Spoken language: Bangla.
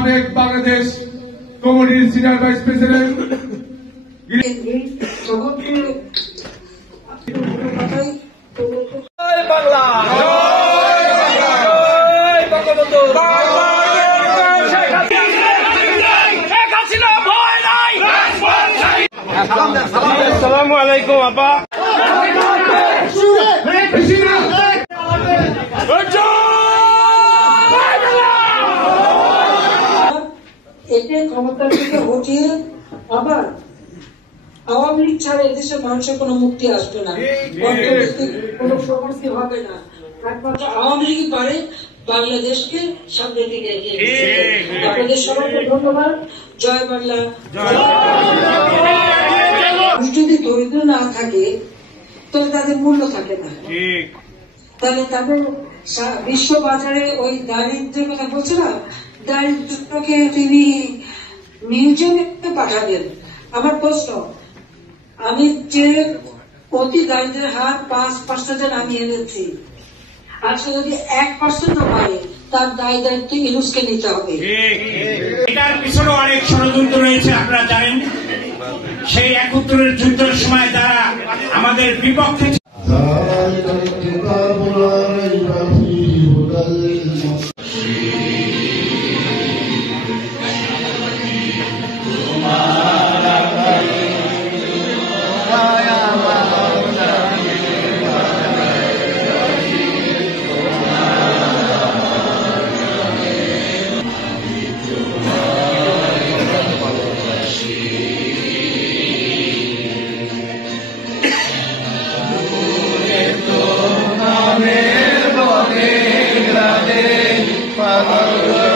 সাবেক বাংলাদেশ কমিটির সিনিয়র ভাইস প্রেসিডেন্ট বাংলা আসসালামু আলাইকুম আপা। এতে ক্ষমতা থেকে হটিয়ে আবার আওয়ামী লীগ ছাড়া এদেশের মানুষের কোনো মুক্তি আসবে না, কোনো সমস্যা হবে না। একমাত্র আওয়ামী লীগই পারে বাংলাদেশকে সামনের দিকে এগিয়ে নিতে। আপনাদের সবাইকে ধন্যবাদ। জয় বাংলা। যদি দরিদ্র না থাকে তবে তাদের মূল্য থাকে না, তাহলে তাদের বিশ্ব বাজারে ওই দারিদ্রের কথা বলছে না, দারিদ্রকে তিনি মিউজিয়ামে পাঠাবেন। আমার প্রশ্ন, আমি যে অতি দারিদ্রের হার 5% নামিয়ে এনেছি, আজকে যদি 1% পারে তার দায় দায়িত্ব ইউনুসকে নিতে হবে। এটার পিছনে অনেক ষড়যন্ত্র রয়েছে, আপনারা জানেন। সেই 71 যুদ্ধের সময় তারা আমাদের বিপক্ষে Father.